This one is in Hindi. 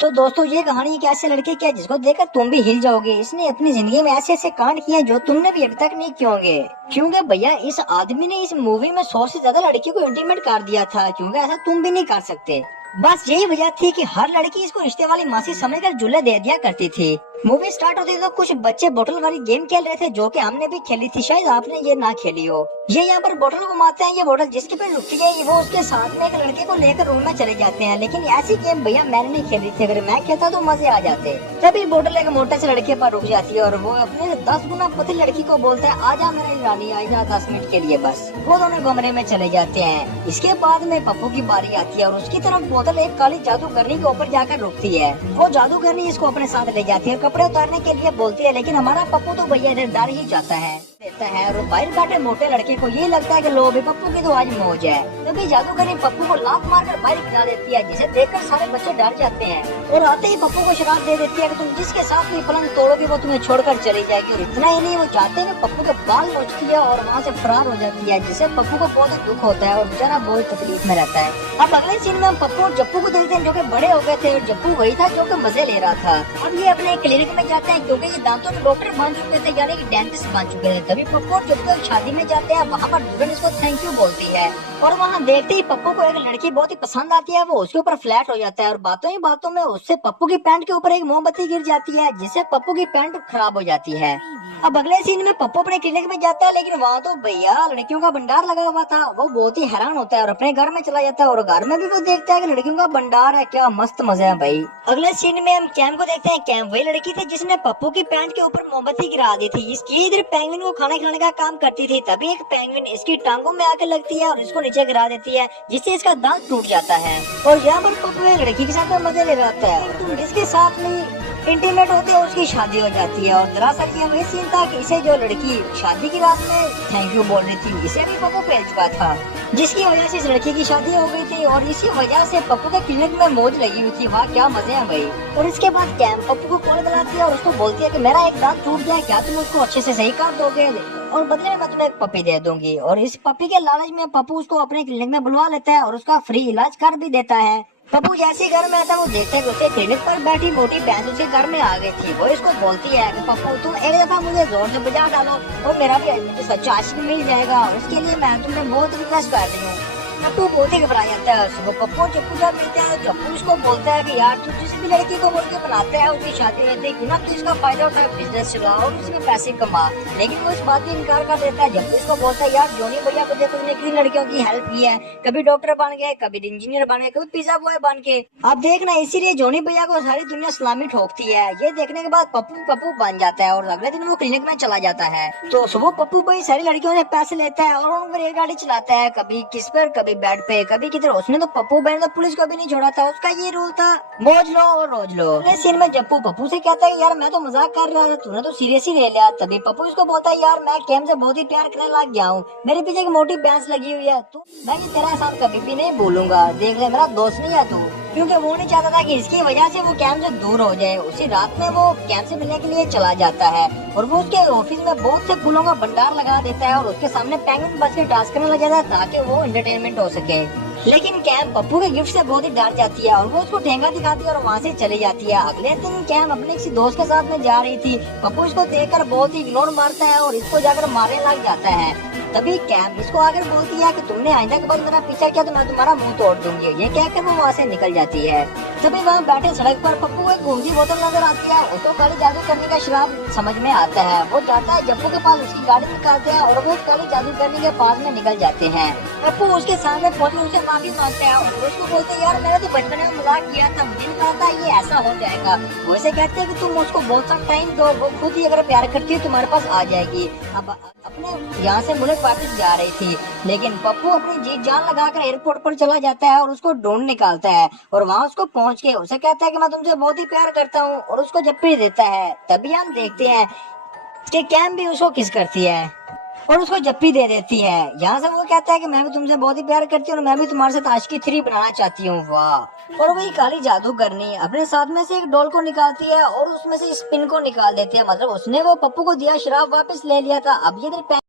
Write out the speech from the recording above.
तो दोस्तों ये कहानी एक ऐसे लड़के की है जिसको देखकर तुम भी हिल जाओगे। इसने अपनी जिंदगी में ऐसे ऐसे कांड किए जो तुमने भी अभी तक नहीं किए होंगे। क्योंकि भैया इस आदमी ने इस मूवी में 100 से ज्यादा लड़कियों को इंटीमेट कर दिया था। क्योंकि ऐसा तुम भी नहीं कर सकते। बस यही वजह थी कि हर लड़की इसको रिश्ते वाली मासी समझकर जुल्ले दे दिया करती थी। मूवी स्टार्ट होती तो कुछ बच्चे बोतल वाली गेम खेल रहे थे जो कि हमने भी खेली थी, शायद आपने ये ना खेली हो। ये यहाँ पर बोतल घुमाते हैं, ये बोतल जिसके पे रुकती है वो उसके साथ में एक लड़के को लेकर रूम में चले जाते हैं। लेकिन ऐसी गेम भैया मैंने नहीं खेली थी, अगर मैं खेलता तो मजे आ जाते। तभी बोतल एक मोटे से लड़के पर रुक जाती है और वो अपने 10 गुना पतली लड़की को बोलता है आजा मेरी रानी आजा 10 मिनट के लिए। बस वो दोनों कमरे में चले जाते हैं। इसके बाद में पप्पू की बारी आती है और उसकी तरफ बोतल एक काली जादूगरनी के ऊपर जाकर रुकती है। वो जादूगरनी इसको अपने साथ ले जाती है, कपड़े उतारने के लिए बोलती है। लेकिन हमारा पप्पू तो भैया इधर डर ही जाता है देता है और बाहर बैठे मोटे लड़के को ये लगता है कि लो भी पप्पू की तो आज मौज है। तभी जादूगरनी पप्पू को लात मारकर बाहर गिरा देती है, जिसे देखकर सारे बच्चे डर जाते हैं और आते ही पप्पू को शराब दे देती है कि तुम जिसके साथ भी पलंग तोड़ोगे वो तुम्हें छोड़कर चली जाएगी। और इतना ही नहीं, वो चाहते हुए पप्पू के बाल नोचती है और वहाँ से फरार हो जाती है, जिससे पप्पू को बहुत दुख होता है और बेचारा बहुत तकलीफ में रहता है। अब अगले सीन में हम पप्पू और जप्पू को देखते हैं जो कि बड़े हो गए थे और जप्पू वही था जो कि मजे ले रहा था। अब ये अपने क्लिनिक में जाते हैं क्योंकि ये दांतों के डॉक्टर बन चुके थे, यानी कि डेंटिस्ट बन चुके थे। तभी पप्पू और जप्पू शादी में जाते हैं, वहाँ पर दुल्हन इसको थैंक यू बोलती है और वहाँ देखते ही पप्पू को एक लड़की बहुत ही पसंद आती है। वो उसके ऊपर फ्लैट हो जाता है और बातों ही बातों में उससे पप्पू की पैंट के ऊपर एक मोमबत्ती गिर जाती है, जिससे पप्पू की पैंट खराब हो जाती है। अब अगले सीन में पप्पू अपने क्लिनिक में जाता है, लेकिन वहाँ तो भैया लड़कियों का भंडार लगा हुआ था। वो बहुत ही हैरान होता है और अपने घर में चला जाता है और घर में भी वो देखता है कि लड़कियों का भंडार है, क्या मस्त मजे है भाई। अगले सीन में हम कैम को देखते हैं। कैम वही लड़की थी जिसने पप्पू की पैंट के ऊपर मोमबत्ती गिरा दी थी। इसकी इधर पेंगुइन को खाना खिलाने का काम करती थी। तभी एक पेंगुइन इसकी टांगों में आकर लगती है और इसको नीचे गिरा देती है, जिससे इसका दांत टूट जाता है। और यहाँ पर पप्पू लड़की के साथ मजे ले रहा है, जिसके साथ में इंटीमेट होते हैं उसकी शादी हो जाती है। और दरअसल ये वही सीन था कि इसे जो लड़की शादी की रात में थैंक यू बोल रही थी, इसे भी पप्पू फेल चुका था, जिसकी वजह से इस लड़की की शादी हो गई थी और इसी वजह से पप्पू के क्लिनिक में मौज लगी हुई थी। वाह क्या मजे हैं भाई। और इसके बाद कैम पप्पू को कॉल बुलाती है और उसको बोलती है कि मेरा एक दांत टूट गया, क्या तुम उसको अच्छे से सही कर दोगे और बदले में मैं तुम्हें एक पपी दे दूंगी। और इस पपी के लालच में पप्पू उसको अपने क्लिनिक में बुलवा लेता है और उसका फ्री इलाज कर भी देता है। पप्पू जैसे ही घर में आता है वो देखता है कि उसके क्लिनिक पर बैठी मोटी भैंस उसके घर में आ गई थी। वो इसको बोलती है कि पप्पू तुम एक दफा मुझे जोर से बजा डालो और मेरा भी मुझे सच्चा आशिक मिल जाएगा और इसके लिए मैं तुम्हें बहुत रिक्वेस्ट कर रही हूँ। पप्पू बहुत ही घबरा जाता है। सुबह पप्पू और जप्पू जब मिलते हैं, जप्पू उसको बोलता है कि यार तू जिस भी लड़की को मुर्गे बनाता है उसकी शादी में देख ना, तू इसका फायदा उठा बिजनेस चला और उसमें पैसे कमा। लेकिन वो इस बात से इनकार कर देता है। जप्पू इसको बोलता है यार जोनी भैया को देखो तुमने कितनी लड़कियों की हेल्प की है, कभी डॉक्टर बन गए, कभी इंजीनियर बन गए, कभी पिज्जा बॉय बन के। अब देखना इसीलिए जोनी भैया को सारी दुनिया सलामी ठोकती है। ये देखने के बाद पप्पू पप्पू बन जाता है और अगले दिन वो क्लिनिक में चला जाता है। तो सुबह पप्पू भाई सारी लड़कियों से पैसे लेता है और उन पर रेलगाड़ी चलाता है, कभी किस पर कभी बेड पे कभी किधर। उसने तो पप्पू बहन तो पुलिस को भी नहीं छोड़ा था, उसका ये रूल था मौज लो और रोज लो। अगले सीन में जप्पू पप्पू से कहता है यार मैं तो मजाक कर रहा था, तूने तो सीरियस ही ले लिया। तभी पप्पू इसको बोलता है यार मैं कैम से बहुत ही प्यार करने लग गया हूँ, मेरे पीछे एक मोटी भैंस लगी हुई है, तू मैं ये तेरा एहसान कभी भी नहीं भूलूंगा, देख ले मेरा दोस्त नहीं है तू। क्योंकि वो नहीं चाहता था कि इसकी वजह से वो कैम से दूर हो जाए। उसी रात में वो कैम से मिलने के लिए चला जाता है और वो उसके ऑफिस में बहुत से फूलों का भंडार लगा देता है और उसके सामने पेंगुइन बस के डांस करने लग जाता है ताकि वो एंटरटेनमेंट हो सके। लेकिन कैम पप्पू के गिफ्ट से बहुत ही डर जाती है और वो उसको ठेंगा दिखाती है और वहाँ से चली जाती है। अगले दिन कैम अपने किसी दोस्त के साथ में जा रही थी। पप्पू इसको देखकर बहुत ही इग्नोर मारता है और इसको जाकर मारने लग जाता है। तभी कैम इसको आकर बोलती है कि तुमने आइंदा के बाद मेरा पीछा किया तो मैं तुम्हारा मुंह तोड़ दूंगी। ये कहकर वो वहाँ से निकल जाती है। तभी वहाँ बैठे सड़क पर पप्पू को एक गूंजी बोतल नजर आती है। उसको काली जादू करने का शराब समझ में आता है। वो जाता है जप्पू के पास, उसकी गाड़ी निकालते हैं और वो काली जादू करने के पास में निकल जाते हैं। पप्पू उसके सामने पहुंच उसे माफी मांगता है और उसको बोलते हैं यार मैंने तो बचपन में मजाक किया था, मुझे नहीं पता था ये ऐसा हो जाएगा। वो ऐसे कहते हैं कि तुम उसको बहुत सा टाइम दो, वो खुद ही अगर प्यार करती है तुम्हारे पास आ जाएगी। अब अपने यहाँ से मुल्क वापस जा रही थी, लेकिन पप्पू अपनी जी जान लगाकर एयरपोर्ट पर चला जाता है और उसको ढूंढ निकालता है और वहाँ उसको पहुँच के उसे कहता है कि मैं तुमसे बहुत ही प्यार करता हूँ और उसको जप्पी देता है। तभी हम देखते हैं कि कैम भी उसको किस करती है और उसको जप्पी दे देती है। यहाँ से वो कहता है कि मैं भी तुमसे बहुत ही प्यार करती हूँ और मैं भी तुम्हारे साथ आशिकी 3 बनाना चाहती हूँ। वाह। और वही काली जादूगरनी अपने साथ में से एक डॉल को निकालती है और उसमें से स्पिन को निकाल देती है। मतलब उसने वो पप्पू को दिया शराब वापस ले लिया था। अब ये